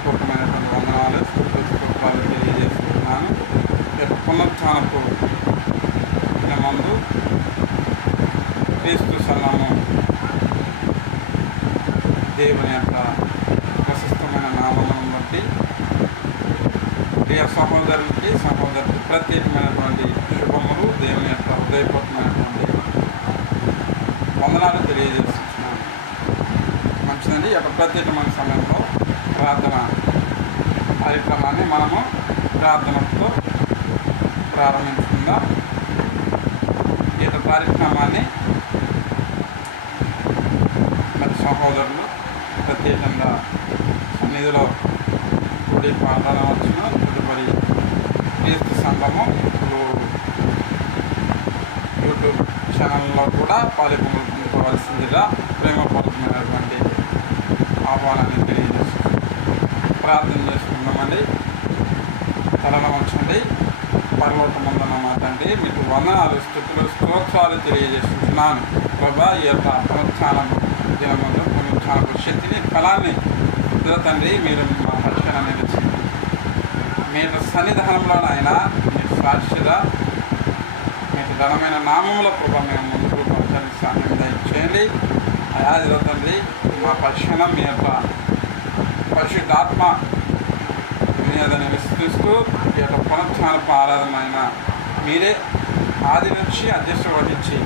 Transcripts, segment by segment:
హృదయపూర్వకమైనటువంటి వందనాలు స్తోత్రాలు తెలియజేస్తున్నాను. పునరుత్థానపు దినమందు క్రీస్తు సంఘము దేవుని యొక్క ప్రశస్తమైన నామమును బట్టి ప్రియ సహోదరులకి ప్రత్యేకమైనటువంటి శుభములు దేవుని యొక్క హృదయపూర్వకమైనటువంటి వందనాలు తెలియజేస్తున్నాను. మంచిదండి. ఈ యొక్క ప్రత్యేకమైన సమయంలో ప్రార్థన కార్యక్రమాన్ని మనము ప్రార్థనతో ప్రారంభించుకుందాం. ఈ యొక్క కార్యక్రమాన్ని మరి సహోదరులు ప్రత్యేకంగా సన్నిధిలో కూడి పాల్గొనవచ్చును. తదుపరి క్రీస్తు సంఘము యూట్యూబ్ ఛానల్లో కూడా పాల్గొనుకోవాల్సిందిగా ప్రేమపూర్వకమైనటువంటి ఆహ్వానాన్ని తెలియజేస్తుంది. ప్రార్థన చేసుకుందామండి. తలలో ఉంచండి. పరలోకమందున్న మా తండ్రి, మీకు వందనాలు, స్తుతులు, స్తోత్రాలు తెలియజేస్తున్నాను. ప్రభా, ఈ యొక్క పునరుత్థానం దినమందు పునరుత్థానపు శక్తిని ఫలాన్ని తండ్రి మీరు మా పక్షాన నిలిచి మీ సన్నిధానంలో ఆయన మీరు సాక్షిగా మీకు ఘనమైన నామంలో ప్రభా మేము ముందుకు పంచాలని సహాయం దయచేయండి. అయాదిలో తండ్రి మా పక్షాన మీ యొక్క పరిశుద్ధాత్మ మీద నివసిస్తూ ఈ యొక్క పునరుత్థానపు ఆరాధన అయినా మీరే ఆది నుంచి అధ్యక్ష వహించి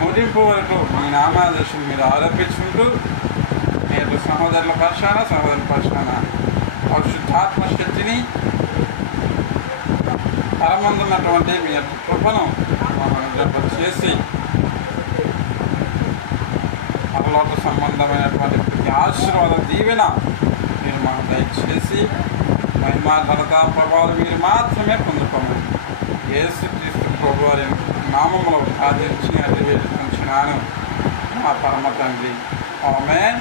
ముగింపు వరకు మీ నామాదేశం మీరు ఆరోపించుకుంటూ మీ యొక్క సహోదరుల పక్షాన పరిశుద్ధాత్మ శక్తిని తరమందున్నటువంటి మీ యొక్క కృపను మమ్మల్ని చేసి పరలోక సంబంధమైనటువంటి ప్రతి ఆశీర్వాద దీవెన మీరు మాకు దయచేసి మహిమా ఘనత ప్రభావాలు మీరు మాత్రమే పొందుకోమని యేసుక్రీస్తు ప్రభు వారి నామములో ప్రార్థించి అడివేడుకుంటున్నాను మా పరమ తండ్రి. ఆమేన్.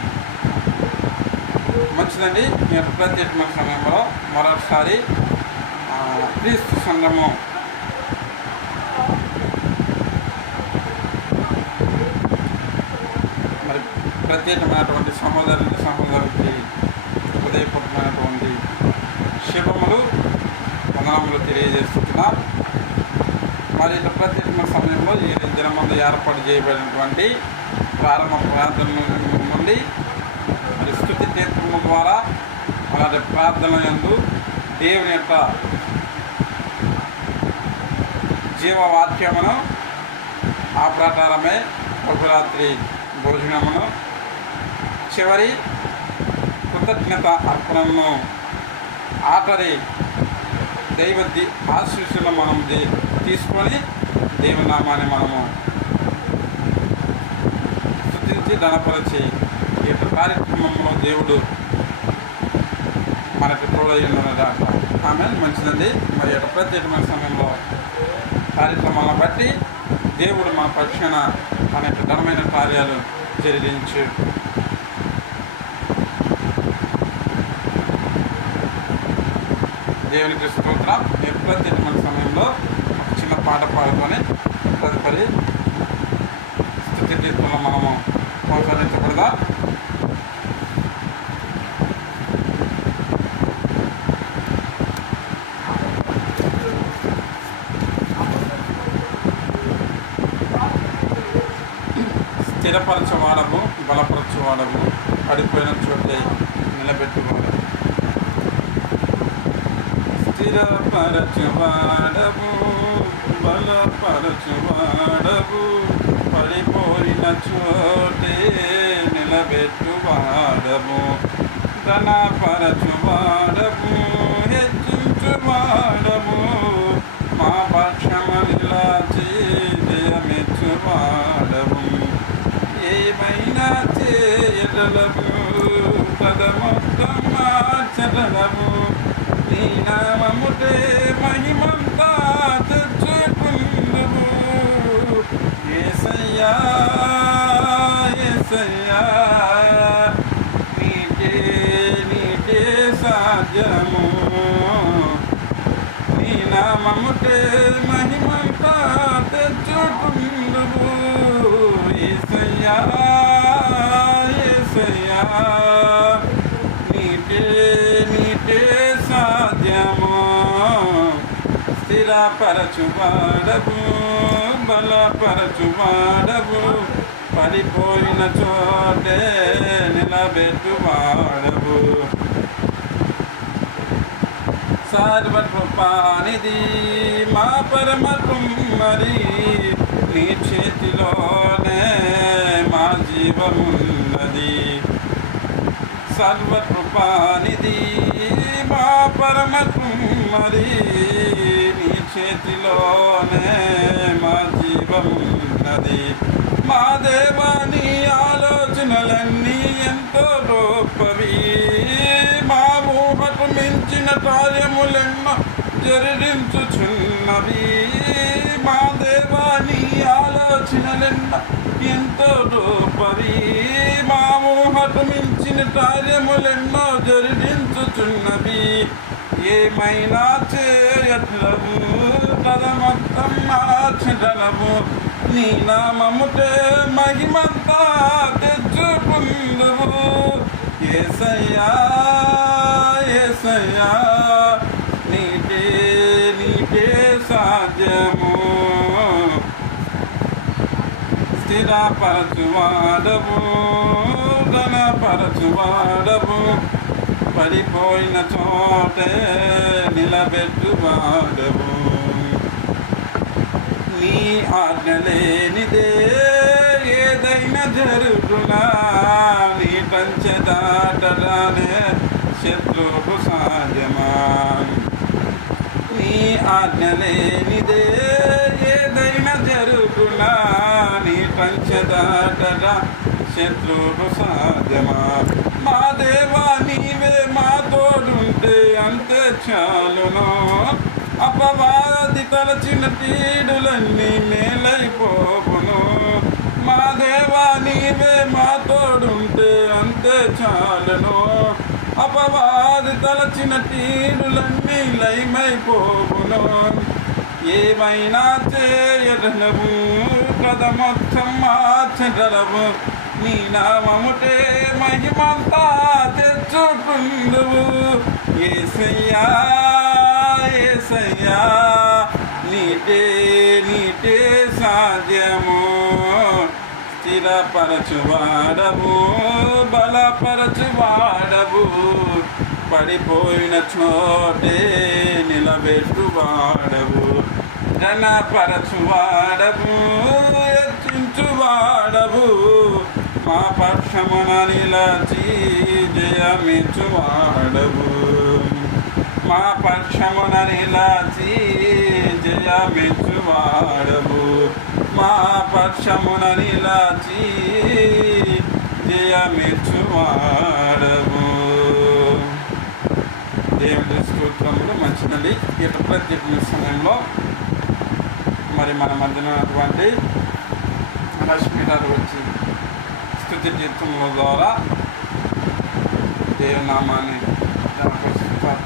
మంచిదండి. మీ యొక్క ప్రత్యేకమైన సమయంలో మరొకసారి క్రీస్తు సంఘము మరి ప్రత్యేకమైనటువంటి సహోదరులకి హృదయపూర్వకమైనటువంటి శుభములు వందనములు తెలియజేస్తున్నాం. మరి ఇక ప్రత్యేకమైన సమయంలో ఈ దినమందు ఏర్పాటు చేయబడినటువంటి ప్రారంభ ప్రార్థన నుండి మరి స్తుతి తీర్థము ద్వారా అలాంటి ప్రార్థన యందు దేవుని యొక్క జీవవాక్యమును ఆ ప్రకారమే ప్రభురాత్రి భోజనమును చివరి కృతజ్ఞత అర్పణను ఆఖరి దైవ ఆశీస్సులను మనం తీసుకొని దేవునామాన్ని మనము స్తుతించి ధనపరిచి ఈ యొక్క కార్యక్రమంలో దేవుడు మనకు తోడైనదా. ఆమె మంచిదండి. మరి యొక్క ప్రత్యేకమైన సమయంలో కార్యక్రమాలను బట్టి దేవుడు మన పక్షాన మన యొక్క ఘనమైన కార్యాలు జరిగించు. దేవునికి స్తోత్రం. ప్రత్యేకమైన సమయంలో ఒక చిన్న పాట పాడుకొని తదుపరి స్తుతి కీర్తనలో మనము కొనసాగించకూడదా. స్థిరపరచవాడము, బలపరచువాడము, పడిపోయిన చోటే నిలబెట్టువాడు. స్థిరపరచువాడము, బలపరచువాడము, పడిపోయిన చోటే నిలబెట్టువాడము. ధనపరచువాడము, హెచ్చించువాడము, మా పక్షము నిలచి జయమిచ్చువాడము. ఏమైనా చేయగలము, పదమొత్తం మార్చగలము. నీ నామముటే మహిమంతా తెచ్చుకుందుము. యేసయ్యా యేసయ్యా, నీకే సాధ్యము. నీ నామముటే మహిమంతా తెచ్చుకుందుము. యేసయ్యా యేసయ్యా, నీకే స్థిరపరచువాడవు, బలపరచువాడవు, పడిపోయిన చోటే నిలబెట్టువాడవు. సర్వకృపానిధి మా పరమ కుమ్మరి, నీ చేతిలోనే మా జీవమున్నది. సర్వకృపానిధి మా పరమ కుమ్మరి, నీ చేతిలోనే మా జీవమున్నది. మా దేవా నీ ఆలోచనలన్నీ ఎంతో గొప్పవి, మా ఊహకు మించిన కార్యములెన్నో జరిగించుచున్నవి. మా దేవా నీ ఆలోచనలెన్నో ఎంతో గొప్పవి, మా ఊహకు మించిన కార్యములెన్నో జరిగించుచున్నవి. ఏమైనా చేయగలవు, పదమొత్తం మార్చగలవు. నీ నామముటే మహిమంతా తెచ్చుకుందువు. యేసయ్యా యేసయ్యా, నీకే సాధ్యము. స్థిరపరచువాడవు, ఘనపరచువాడవు, పడిపోయిన చోటే నిలబెట్టువాడవు. నీ ఆజ్ఞ లేనిదే ఏదైనా జరుగునా, నీ కంచె దాటరానే శత్రువు సాధ్యమా. నీ ఆజ్ఞ లేనిదే ఏదైనా జరుగునా, నీ కంచె దాటరా శత్రువు సాధ్యమా. మా దేవా నీవే మా తోడుంటే అంతే చాలును, అపవాది తలచిన కీడులన్నీ మేలైపోవును. మా దేవా నీవే మా తోడుంటే అంతే చాలును, అపవాది తలచిన కీడులన్నీ లయమైపోవును. ఏమైనా చేయగలవు, కథ మొత్తం మార్చగలవు. నీ నామముటే మహిమంతా తెచ్చుకుందువు. యేసయ్యా యేసయ్యా, నీటే సాధ్యము. స్థిరపరచువాడవు, బలపరచువాడవు, పడిపోయిన చోటే నిలబెట్టువాడవు. ఘనపరచువాడవు, హెచ్చించువాడవు, మా పక్షమున నిలచి జయమిచ్చువాడవు. మా పక్షమున నిలచి జయమిచ్చువాడవు. మా పక్షమున నిలచి జయమిచ్చువాడవు. దేవుడి స్తోత్రములు. మంచిదండి. ఈ ప్రత్యేకమైన సమయంలో మరి మన మధ్యన ఉన్నటువంటి లక్ష్మీ గారు వచ్చి స్తుతి కీర్తనల ద్వారా దేవనామాన్ని జ్ఞాపకరిస్తారు.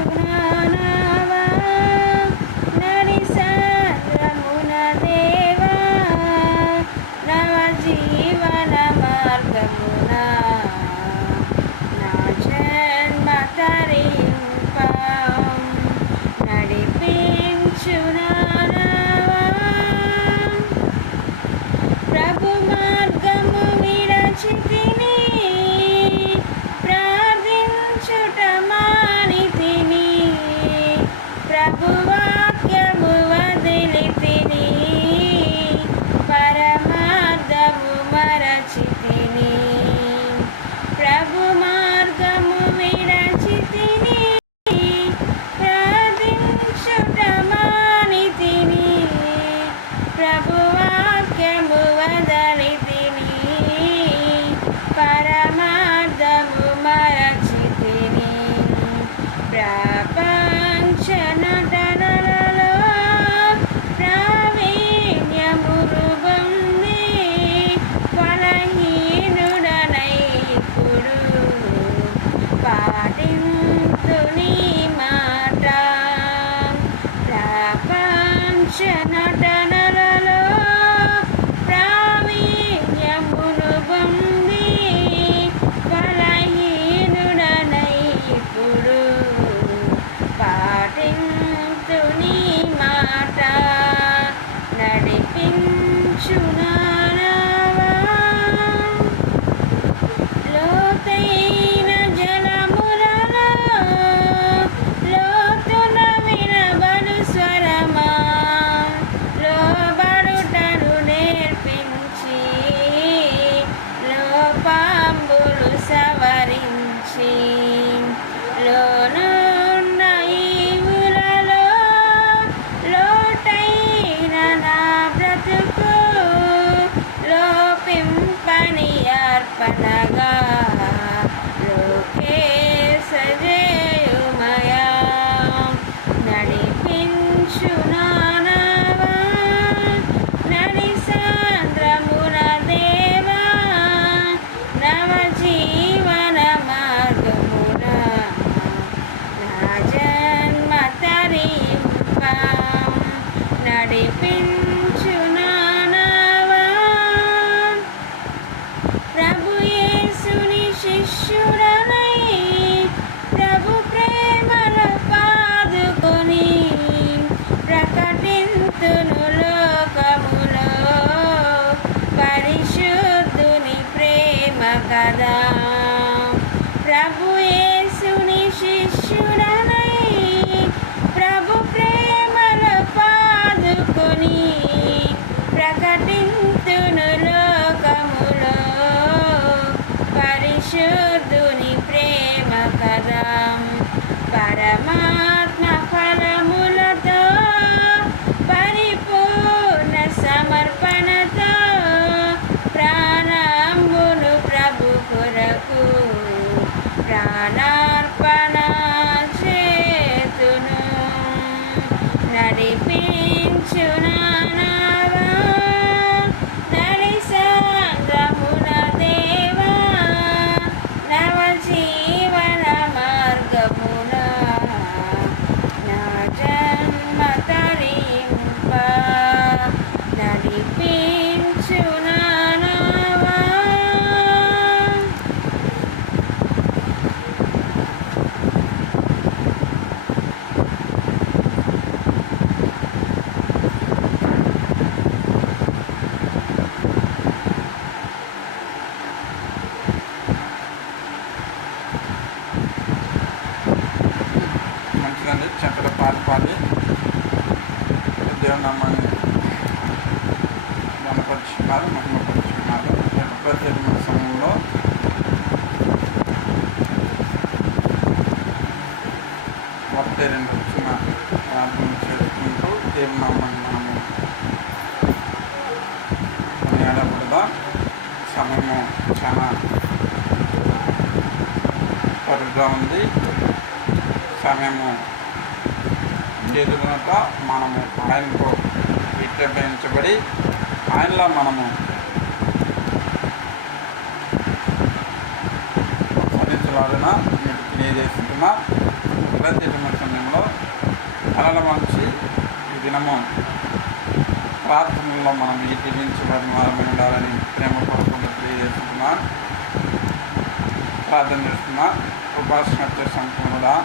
నడిపించునావా నడిసారమున దేవా మంచిదండి. చక్కగా పాడి దేవుని నామాన్ని గణపరుచుకున్నారు, మహిమపరుచుకున్నారు. ప్రత్యేకమైన సమయంలో ఒకటి రెండు వచ్చిన ప్రార్థన చేసుకుంటూ దేవుని నామాన్ని మనము కొనియాడకూడదా. సమయము చాలా పరుగ్గా ఉంది. సమయము ఎదుగునట మనము ఆయనతో విజ్ఞాపించబడి ఆయనలో మనము సాధించలాగిన మీకు తెలియజేస్తున్నా. ప్రత్యేకమైన సమయంలో కలల మంచి ఈ దినము ప్రార్థనలో మనం ఈటించబడిన వారమై ఉండాలని ప్రేమపూర్వకంగా తెలియజేస్తున్నాను. ప్రార్థన చేస్తున్నా. కృపాసనత్య సంపూర్ణుడా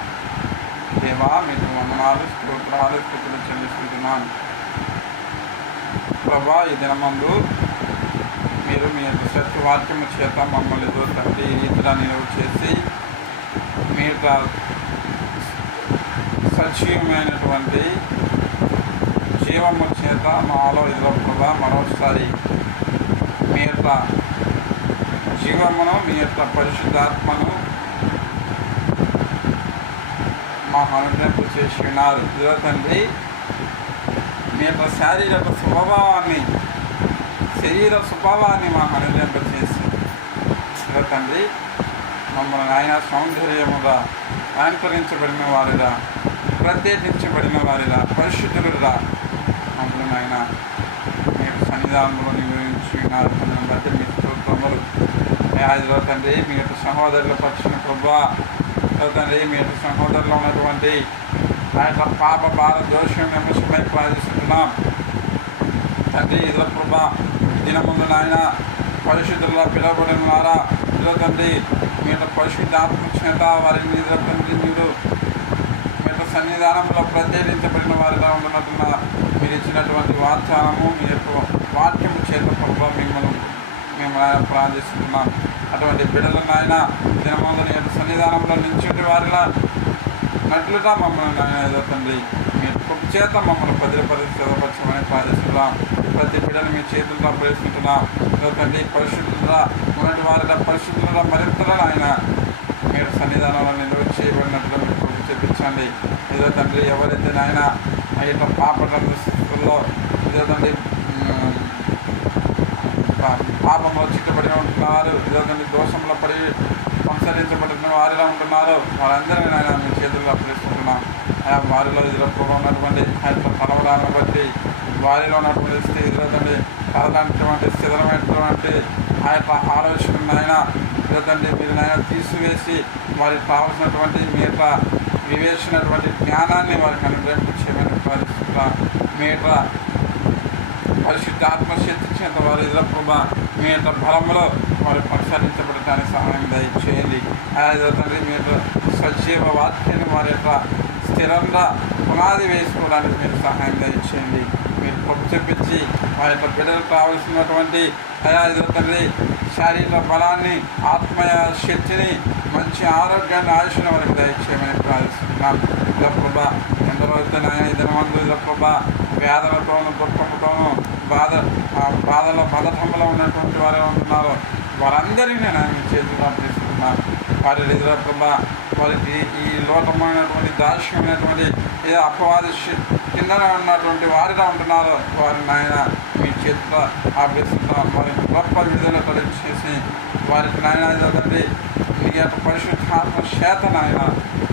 దేవా, మీకు వందనాలు, స్తోత్రాలు, స్తుతులు చెల్లిస్తున్నాను. ప్రభా, ఈ దినమందు మీరు మీ యొక్క సత్యవాక్యము చేత మమ్మల్ని తండ్రి ఈ రీతిగా నిలువ చేసి మీ యొక్క సజీవమైనటువంటి జీవము చేత మాలో ఇదిలో ప్రభా మరోసారి మీ యొక్క జీవమును, మీ యొక్క పరిశుద్ధాత్మను మాకు అనుగ్రహింప చేసి ఉన్నారు. ఇదిలో తండ్రి మీ యొక్క శరీర స్వభావాన్ని మాకు అనుగ్రహింప చేసి ఇదిలో తండ్రి మమ్మల్ని ఆయన సౌందర్యముగా అలంకరించబడిన వారిగా, ప్రత్యేకించబడిన వారిగా, పరిశుద్ధులుగా మమ్మల్ని ఆయన మీ యొక్క సన్నిధానంలో నివేదించి ఉన్నారు. కొంచెం బట్టి మీ స్తోత్రములు. ఇదిలో తండ్రి మీ యొక్క సహోదరుల పక్షుని ప్రభా తండ్రి మీ యొక్క సహోదరులో ఉన్నటువంటి ఆ యొక్క పాప భార దోషం విమర్శపై ప్రార్థిస్తున్నాం తండ్రి. ఇదిలో ప్రభా దినముందు నాయన పరిశుద్ధుల్లో పిలువబడిన వారా ఇదిలో తండ్రి మీ యొక్క పరిశుద్ధాత్మ చేత వారిని ఇదిలో తండ్రి మీరు మీ యొక్క సన్నిధానంలో ప్రత్యేకించబడిన వారిగా ఉంటున్న మీరు ఇచ్చినటువంటి వాగ్దానము మీ యొక్క వాక్యము చేత ప్రభా మేము ప్రార్థిస్తున్నాం. అటువంటి బిడ్డలను ఆయన దినమందు యొక్క సన్నిధానంలో నిలిచేటి వారిలా నట్లుగా మమ్మల్ని ఆయన ఏదో తండ్రి మీ కృప చేత మమ్మల్ని భద్రపరచమని ప్రార్థిస్తున్నాం. ప్రతి బిడ్డను మీ చేతులతో ప్రవేశిస్తున్నాం. ఏదో తండ్రి పరిశుద్ధులుగా ఉన్నటి వారిగా పరిశుద్ధులుగా మరింతగా ఆయన మీరు సన్నిధానంలో నిల్వ చేయబడినట్లు మీరు కృప చూపించండి. ఏదో తండ్రి ఎవరైతే నాయన ఆ యొక్క పాప స్థితుల్లో ఏదో తండ్రి పాపంలో చిట్టబడి ఉంటున్నారు, ఏదోకండి దోషంలో పడి సంసరించబడిన వారిలో ఉంటున్నారు, వారందరినీ ఆయన మీ చేతుల్లో అప్పగిస్తున్నాం. ఆయా వారిలో ఇదిలో ఉన్నటువంటి ఆ యొక్క కలవరాన్ని బట్టి వారిలో ఉన్నటువంటి స్థితిలో తండ్రి కలలాంటిటువంటి స్థిరమైనటువంటి ఆ యొక్క ఆలోచనను ఆయన ఇదండి మీరు ఆయన తీసివేసి వారికి కావాల్సినటువంటి మీ యొక్క వివేచనటువంటి జ్ఞానాన్ని వారికి అనుగ్రహించమని ప్రార్థిస్తున్నాం. మీ యొక్క పరిశుద్ధ ఆత్మశక్తి చేత వారు ఎదురప్రభ మీ యొక్క బలంలో వారు పరిశీలించబడటానికి సహాయం దయచేయండి. అదే తండ్రి మీ యొక్క సజీవ వాక్యాన్ని వారి యొక్క స్థిరంగా పునాది వేసుకోవడానికి మీరు సహాయం దయచేయండి. మీరు పప్పు చెప్పించి వారి యొక్క బిడ్డలకు కావలసినటువంటి అదే తండ్రి శారీరక బలాన్ని, ఆత్మీయ శక్తిని, మంచి ఆరోగ్యాన్ని, ఆయుష్ను వారికి దయచేయమని ప్రార్థిస్తున్నాం. ఇదప్రభ ఎందరో ఆయన దినమందు ఇదప్రభ వ్యాధులతోనూ దుఃఖంతోనూ బాధలో బలతంలో ఉన్నటువంటి వారు ఉంటున్నారో వారందరినీ నేను ఆయన చేతులు తీసుకున్నాను. వారి ఇదప్రభ వారికి ఈ లోకమైనటువంటి దాస్యమైనటువంటి ఏ అపవాది కింద ఉన్నటువంటి వారిగా ఉంటున్నారో వారిని ఆయన మీ చేతిలో ఆపేస్తున్నాం. వారికి గొప్ప విడుదల కలిగేసి వారికి నాయన తండ్రి మీ యొక్క పరిశుద్ధాత్మ చేతన ఆయన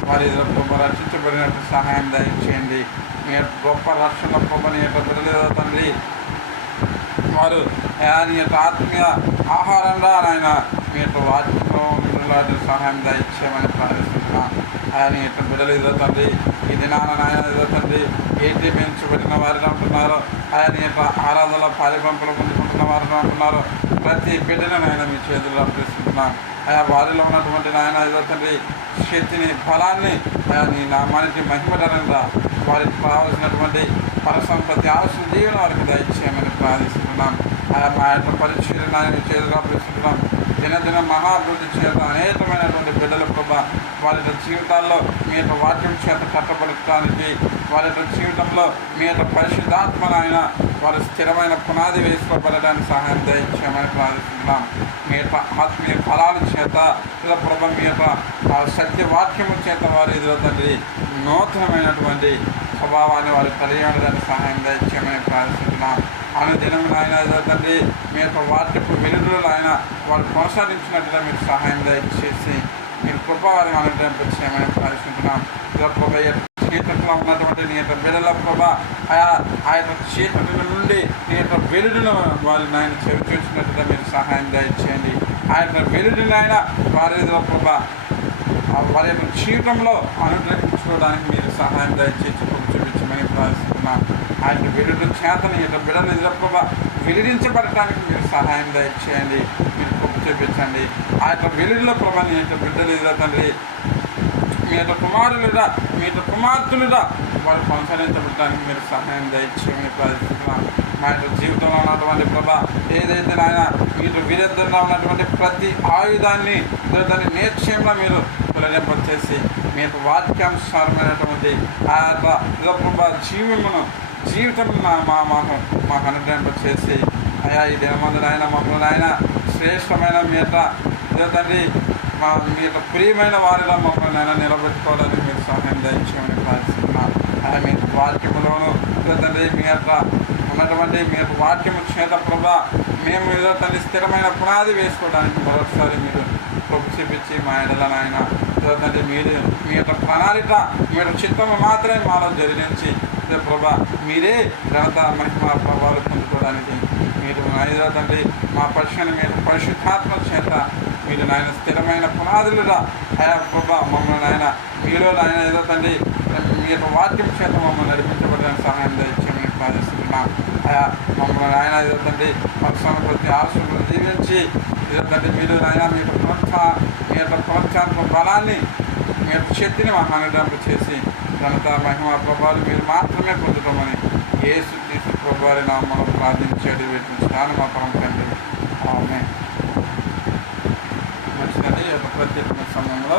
వారి గొప్ప రక్షించబడినట్టు సహాయం దయచేయండి. మీ యొక్క గొప్ప రక్షణ గొప్పని యొక్క బిడ్డలేదో తండ్రి వారు నీ యొక్క ఆత్మీయ ఆహారంగా ఆయన మీ యొక్క వాక్యంలో సహాయం దయచేయమని ప్రార్థిస్తున్నాం. ఆయన యొక్క బిడ్డలేదో తండ్రి ఈ దినాన నాయన ఏదో తండ్రి ఏటీఎంచబడిన వారిని అంటున్నారు, ఆయన యొక్క ఆరాధనలో పాలిపంపులు పొందుకుంటున్న వారిని అంటున్నారు. ప్రతి బిడ్డను నాయన మీ చేతుల్లో అర్పిస్తున్నాను. ఆయా వారిలో ఉన్నటువంటి నాయన ఏదో తండ్రి శక్తిని, బలాన్ని నీ నామానికి మహిమకరంగా వారికి కావాల్సినటువంటి పరసంపత్తి ఆవశ్యం జీవన వారికి దయచేయమని ప్రార్థిస్తున్నాం. ఆయా మా యొక్క పరిచయం ఆయన మీ చేతుల్లో అర్పిస్తున్నాం. దినదిన మహాభివృద్ధి చేత అనేకమైనటువంటి బిడ్డల ప్రభా వారి యొక్క జీవితాల్లో మీ యొక్క వాక్యం చేత కట్టబడటానికి, వారి యొక్క జీవితంలో మీ యొక్క పరిశుద్ధాత్మనైన వారి స్థిరమైన పునాది వేసుకోబడడానికి సహాయం దయచేయమని ప్రార్థిస్తున్నాం. మీ యొక్క ఆత్మీయ ఫలాల చేత ప్రభ మీ యొక్క సత్యవాక్యము చేత వారి ఎదురు తండ్రి నూతనమైనటువంటి స్వభావాన్ని వారు కలిగి ఉండడానికి సహాయం దయచేయమని ప్రార్థిస్తున్నాం. అనుదినం ఆయన ఎదురు తండ్రి మీ యొక్క వాక్యపు వెలుగులు ఆయన వారు కొనసాగించినట్టుగా మీరు సహాయం దయచేసి మీరు కృప వారిని అనుగ్రహించమని ప్రార్థిస్తున్నాం. ప్రభ చీకట్లో ఉన్నటువంటి నీ యొక్క బిడ్డల ప్రభ ఆ యొక్క చీకటి నుండి నీ యొక్క వెలుగును వారిని ఆయన చూసినట్టుగా మీరు సహాయం దయచేయండి. ఆ యొక్క వెలుగుని ఆయన వారి ప్రభ వారి యొక్క జీవితంలో అనుగ్రహించుకోవడానికి మీరు సహాయం దయచేసి చూపించమని ప్రార్థిస్తున్నాం. ఆ యొక్క వెలుగు చేతని యొక్క బిడ్డలు ఎదురప్రభ వెలిగించబడటానికి మీరు సహాయం దయచేయండి, మీరు కృప చూపించండి. ఆ యొక్క వెలుగులో ప్రభ నీ యొక్క బిడ్డలు ఎదుర తండ్రి మీ యొక్క కుమారులుగా మీ యొక్క కుమార్తెలుగా వారు కొనసాగించబడటానికి మీరు సహాయం దయచేయమని ప్రార్థిస్తున్నాం. మా యొక్క జీవితంలో ఉన్నటువంటి ప్రభ ఏదైతే నాయన మీరు విరుద్ధంగా ఉన్నటువంటి ప్రతి ఆయుధాన్ని దాన్ని నేర్చయంలో మీరు తొలగింపచేసి మీ యొక్క వాక్యానుసారమైనటువంటి ఆ యొక్క ప్రభ జీవితం మాకు అనుగ్రహింపచేసి అయా ఈ దినమందు ఆయన మమ్మల్ని ఆయన శ్రేష్టమైన మీ యొక్క తండ్రి మీ యొక్క ప్రియమైన వారిలో మమ్మల్ని ఆయన నిలబెట్టుకోవడానికి మీరు సహాయం దయచేయమని ప్రార్థిస్తున్నాను. ఆయన మీ వాక్యములోను తండ్రి మీ యొక్క ఉన్నటువంటి మీ యొక్క వాక్యము చేత ప్రభా మేము ఏదో తండ్రి స్థిరమైన పునాది వేసుకోవడానికి మరొకసారి మీరు కృప చూపించి మా ఎడలను ఆయన తండ్రి మీరు మీ యొక్క ప్రణాళిక మీ యొక్క చిత్తము మాత్రమే మాలో జరిగించి ప్రభా మీరే ఘనత మహిమ ప్రభావాలు పొందుకోవడానికి మీరు ఐదో తండ్రి మా పక్షాన్ని మీరు పరిశుద్ధాత్మ చేత మీరు నాయన స్థిరమైన పునాదులుగా ఆయా ప్రభా మమ్మల్ని ఆయన మీలో ఆయన ఏదో తండ్రి మీ యొక్క వాక్యం చేత మమ్మల్ని నడిపించబడడానికి సహాయం దయచేయమని ప్రార్థిస్తున్నాం. ఆయా మమ్మల్ని ఆయన ఏదో తండ్రి పక్షాన్ని ప్రతి ఆశలు జీవించి ఏదో తండ్రి మీరు ఆయన మీ యొక్క ప్రోత్సాహ బలాన్ని మీ యొక్క శక్తిని మహానుగ్రహం చేసి ఘనత మహిమ ప్రభావాలు మీరు మాత్రమే పొందుతామని యేసు క్రీస్తు ప్రభువారి నామములో ప్రార్థించేది వేటించాను మా పరమ తండ్రి. ఆమేన్. మంచిదండి. ఈ యొక్క ప్రత్యేకమైన సమయంలో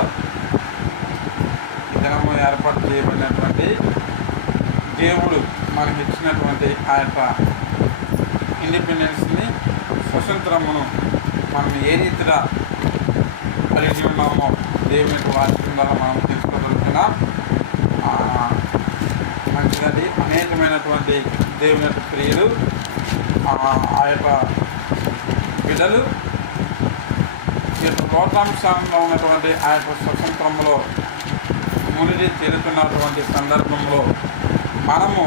ఈ దినము ఏర్పాటు చేయబడినటువంటి దేవుడు మనకి ఇచ్చినటువంటి ఆ యొక్క ఇండిపెండెన్స్ని, స్వతంత్రమును మనం ఏ రీతిగా కలిగి ఉన్నామో దేవుని యొక్క వాక్యం ద్వారా మనం తెలుసుకోగలుగుతున్నాం. మంచిదండి. అనేకమైనటువంటి దేవుని యొక్క ప్రియులు ఆ యొక్క బిడ్డలు ఈ యొక్క లోకాంశంలో ఉన్నటువంటి ఆ యొక్క స్వతంత్రంలో మునిగి తేలుతున్నటువంటి సందర్భంలో మనము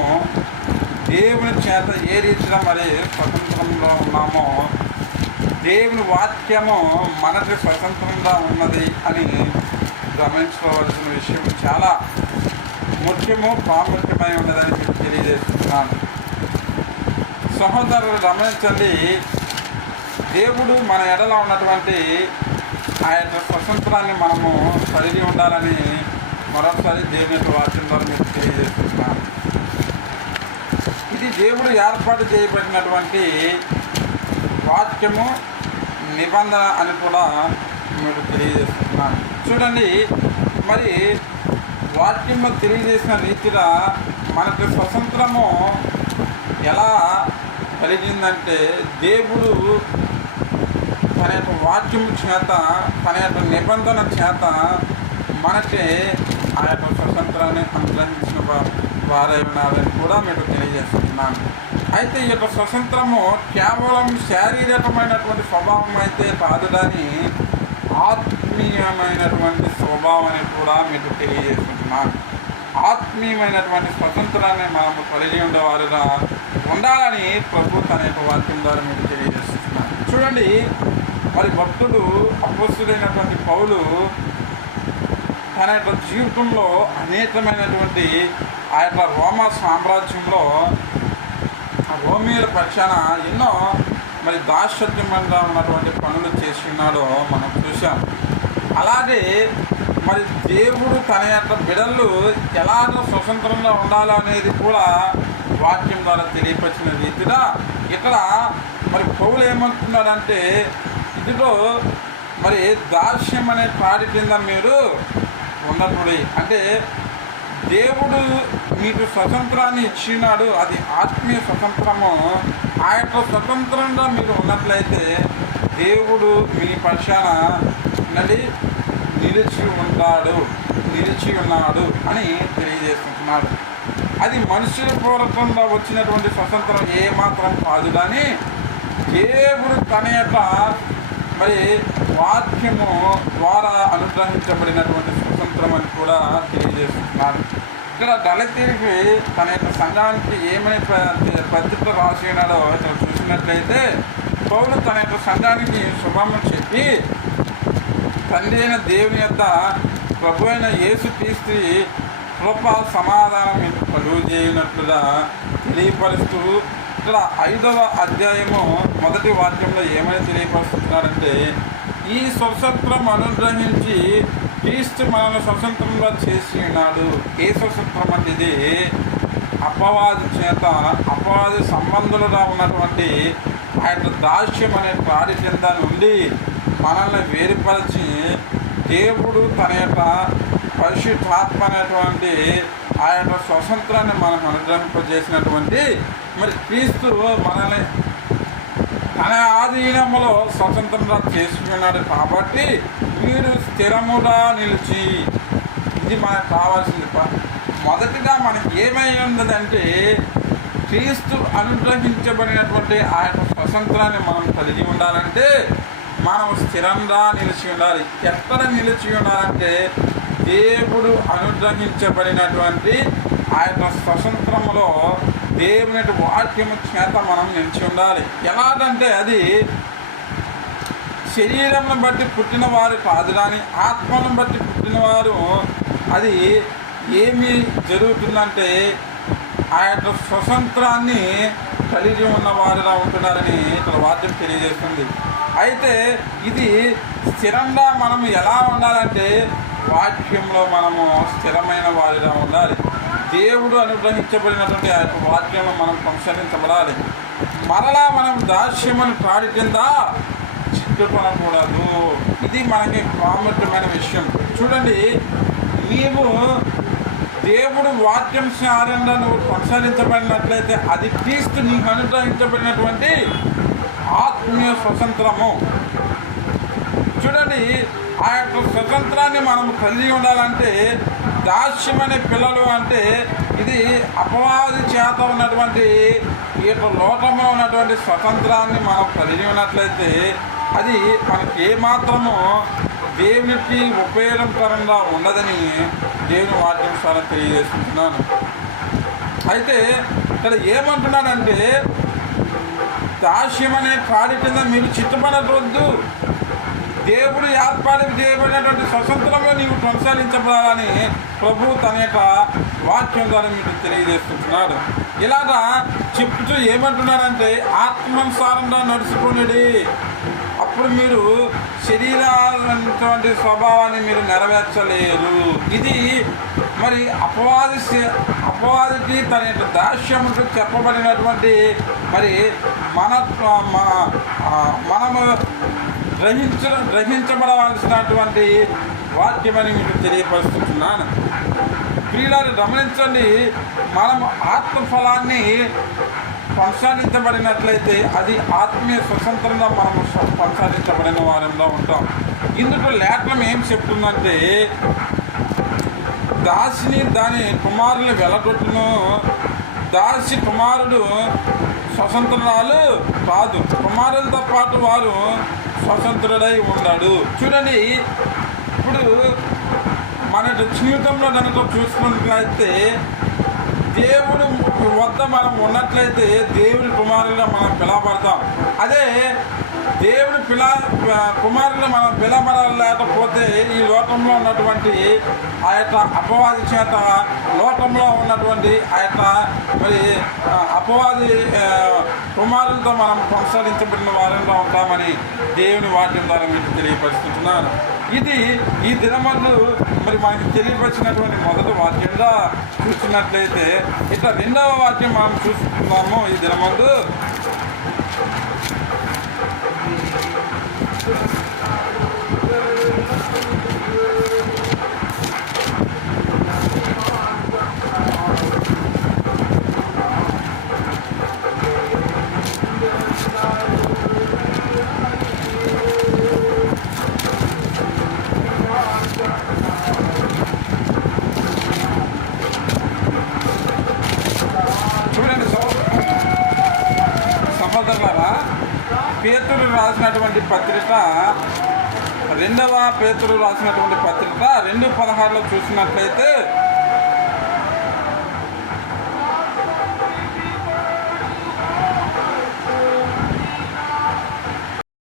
దేవుని చేత ఏ రీతిగా మరి స్వతంత్రంలో ఉన్నామో దేవుని వాక్యము మనకి స్వతంత్రంగా ఉన్నది అని గమనించుకోవాల్సిన విషయం చాలా ముఖ్యము, ప్రాముఖ్యమై ఉన్నదని మీకు తెలియజేస్తున్నాను. సహోదరులు గమనించండి, దేవుడు మన ఎడలో ఉన్నటువంటి ఆ యొక్క స్వతంత్రాన్ని మనము కలిగి ఉండాలని మరొకసారి దేవుని వాక్యం ద్వారా మీకు తెలియజేస్తున్నాను. ఇది దేవుడు ఏర్పాటు చేయబడినటువంటి వాక్యము, నిబంధన అని కూడా మీకు తెలియజేస్తున్నాను. చూడండి, మరి వాక్యంలో తెలియజేసిన రీతిగా మనకు స్వతంత్రము ఎలా కలిగిందంటే దేవుడు తన యొక్క వాక్యము చేత, తన యొక్క నిబంధన చేత మనకి ఆ యొక్క స్వతంత్రాన్ని అనుగ్రహించిన వారై ఉన్నారని కూడా మీకు తెలియజేస్తున్నాను. అయితే ఈ యొక్క స్వతంత్రము కేవలం శారీరకమైనటువంటి స్వభావం అయితే కాదు, కానీ ఆత్మీయమైనటువంటి స్వభావం అని కూడా మీకు తెలియజేస్తున్నాను. ఆత్మీయమైనటువంటి స్వతంత్రాన్ని మనము కలిగి ఉండేవారుగా ఉండాలని ప్రభు తన యొక్క వాక్యం ద్వారా మీకు తెలియజేస్తున్నాను. చూడండి, మరి భక్తుడు అపొస్తలుడైనటువంటి పౌలు తన యొక్క జీవితంలో అనేకమైనటువంటి ఆ యొక్క రోమా సామ్రాజ్యంలో రోమియోల పక్షాన ఎన్నో మరి దాష్యత్యంగా ఉన్నటువంటి పనులు చేసి ఉన్నాడో మనం చూసాం. అలాగే మరి దేవుడు తన యొక్క బిడ్డలు ఎలాగో స్వతంత్రంగా ఉండాలో అనేది కూడా వాక్యం ద్వారా తెలియపరిచిన రీతిగా ఇక్కడ మరి పౌలు ఏమంటున్నాడంటే, ఇదిగో మరి దాస్యం అనే పాడి కింద మీరు ఉన్నప్పుడు, అంటే దేవుడు మీకు స్వతంత్రాన్ని ఇచ్చినాడు, అది ఆత్మీయ స్వతంత్రము. ఆ యొక్క స్వతంత్రంగా మీరు ఉన్నట్లయితే దేవుడు మీ పక్షాన నిలిచి ఉన్నాడు అని తెలియజేస్తున్నాడు. అది మనుషుల పూర్వకంగా వచ్చినటువంటి స్వతంత్రం ఏమాత్రం కాదు, కానీ దేవుడు తన యొక్క మరి వాక్యము ద్వారా అనుగ్రహించబడినటువంటి స్వతంత్రం అని కూడా తెలియజేస్తున్నాడు. ఇక్కడ దళితుడికి తన యొక్క సంఘానికి ఏమని పత్రిక రాసినాడో ఇక్కడ చూసినట్లయితే, పౌలు తన యొక్క సంఘానికి శుభము చెప్పి తండ్రి అయిన దేవుని యొక్క ప్రభు అయిన యేసుక్రీస్తు కృప సమాధానం కలుగు చేయనట్లుగా తెలియపరుస్తూ ఇక్కడ 5వ అధ్యాయము 1వ వాక్యంలో ఏమని తెలియపరుస్తున్నారంటే, ఈ స్వతంత్రం అనుగ్రహించి క్రీస్తు మనల్ని స్వతంత్రంగా చేసి ఉన్నాడు. ఏ స్వతంత్రం అంటే ఇది అపవాది చేత అపవాది సంబంధులుగా ఉన్నటువంటి ఆ యొక్క దాస్యం అనే ప్రాడి కింద నుండి మనల్ని వేరుపరిచి దేవుడు తన యొక్క పరిశుద్ధాత్మ అనేటువంటి ఆ యొక్క స్వతంత్రాన్ని మనకు అనుగ్రహింపజేసినటువంటి మరి క్రీస్తు మనల్ని తన ఆధీనంలో స్వతంత్రంగా చేసుకున్నాడు. కాబట్టి మీరు స్థిరముగా నిలిచి, ఇది మనకు కావాల్సింది. మొదటిగా మనకి ఏమై ఉన్నదంటే, క్రీస్తు అనుగ్రహించబడినటువంటి ఆ యొక్క స్వతంత్రాన్ని మనం కలిగి ఉండాలంటే మనం స్థిరంగా నిలిచి ఉండాలి. ఎక్కడ నిలిచి ఉండాలంటే దేవుడు అనుగ్రహించబడినటువంటి ఆ యొక్క స్వతంత్రంలో దేవుని వాక్యము చేత మనం నిలిచి ఉండాలి. ఎలాగంటే అది శరీరంను బట్టి పుట్టినవారు కాదు, కానీ ఆత్మను బట్టి పుట్టినవారు అది ఏమి జరుగుతుందంటే ఆ యొక్క స్వతంత్రాన్ని కలిగి ఉన్నవారుగా ఉంటున్నారని ఇక్కడ వాక్యం తెలియజేస్తుంది. అయితే ఇది స్థిరంగా మనం ఎలా ఉండాలంటే వాక్యంలో మనము స్థిరమైన వారిగా ఉండాలి. దేవుడు అనుగ్రహించబడినటువంటి ఆ యొక్క వాక్యంలో మనం కొనసాగించబడాలి. మరలా మనం దాస్యమని ప్రాడి కింద చిక్కుకొనకూడదు. ఇది మనకి ప్రాముఖ్యమైన విషయం. చూడండి, నీవు దేవుడు వాక్యం సారంగా నువ్వు కొనసాగించబడినట్లయితే అది క్రీస్తు నీకు అనుగ్రహించబడినటువంటి ఆత్మీయ స్వతంత్రము. చూడండి, ఆ యొక్క స్వతంత్రాన్ని మనం కలిగి ఉండాలంటే దాస్యమనే పిల్లలు అంటే ఇది అపవాది చేత ఉన్నటువంటి ఈ యొక్క లోకంలో ఉన్నటువంటి స్వతంత్రాన్ని మనం కలిగి ఉన్నట్లయితే అది మనకి ఏమాత్రము దేవునికి ఉపయోగకరంగా ఉండదని దేవుని వాక్యం ద్వారా తెలియజేస్తున్నాను. అయితే ఇక్కడ ఏమంటున్నానంటే, దాస్యం అనే కాడి కింద మీరు చిత్తపడవద్దు, దేవుడు ఏర్పాటు చేయబడినటువంటి స్వతంత్రంలో నీవు కొనసాగించబడాలని ప్రభువు తన యొక్క వాక్యం ద్వారా మీకు తెలియజేస్తున్నాడు. ఇలాగా చెప్తూ ఏమంటున్నాడంటే, ఆత్మానుసారంగా నడుచుకునేది, అప్పుడు మీరు శరీరాలైనటువంటి స్వభావాన్ని మీరు నెరవేర్చలేరు. ఇది మరి అపవాదికి తన యొక్క దాస్యముకు చెప్పబడినటువంటి మరి మనము గ్రహించబడవలసినటువంటి వాక్యమని మీకు తెలియపరుస్తున్నాను. ప్రియులారు గమనించండి, మనము ఆత్మఫలాన్ని కొనసాగించబడినట్లయితే అది ఆత్మీయ స్వతంత్రంగా మనము కొనసాగించబడిన వారంలో ఉంటాం. ఇందుకు లేఖనం ఏం చెప్తుందంటే, దాసిని దాని కుమారులు వెలగొట్టును, దాసి కుమారుడు స్వతంత్రాలు కాదు, కుమారులతో పాటు వారు స్వతంత్రుడై ఉన్నాడు. చూడండి, ఇప్పుడు మన జీవితంలో కనుక చూసుకున్నట్లయితే దేవుడు వద్ద మనం ఉన్నట్లయితే దేవుని కుమారులుగా మనం పిలవబడతాం. అదే దేవుని కుమారులు మనం పిలబడలేకపోతే ఈ లోకంలో ఉన్నటువంటి ఆ యొక్క అపవాది చేత లోకంలో ఉన్నటువంటి ఆ యొక్క మరి అపవాది కుమారులతో మనం కొనసాగించబడిన వారంగా ఉంటామని దేవుని వాక్యం ద్వారా మీకు తెలియపరుస్తున్నాను. ఇది ఈ దినమందు మరి మనకి తెలియపరిచినటువంటి మొదటి వాక్యంగా చూసినట్లయితే ఇట్లా రెండవ వాక్యం మనం చూస్తున్నాము. ఈ దినమందు సహోదరులారా, పేతురు రాసినటువంటి పత్రిక 2వ పేతురు రాసినటువంటి పత్రిక 2:16 చూసినట్లయితే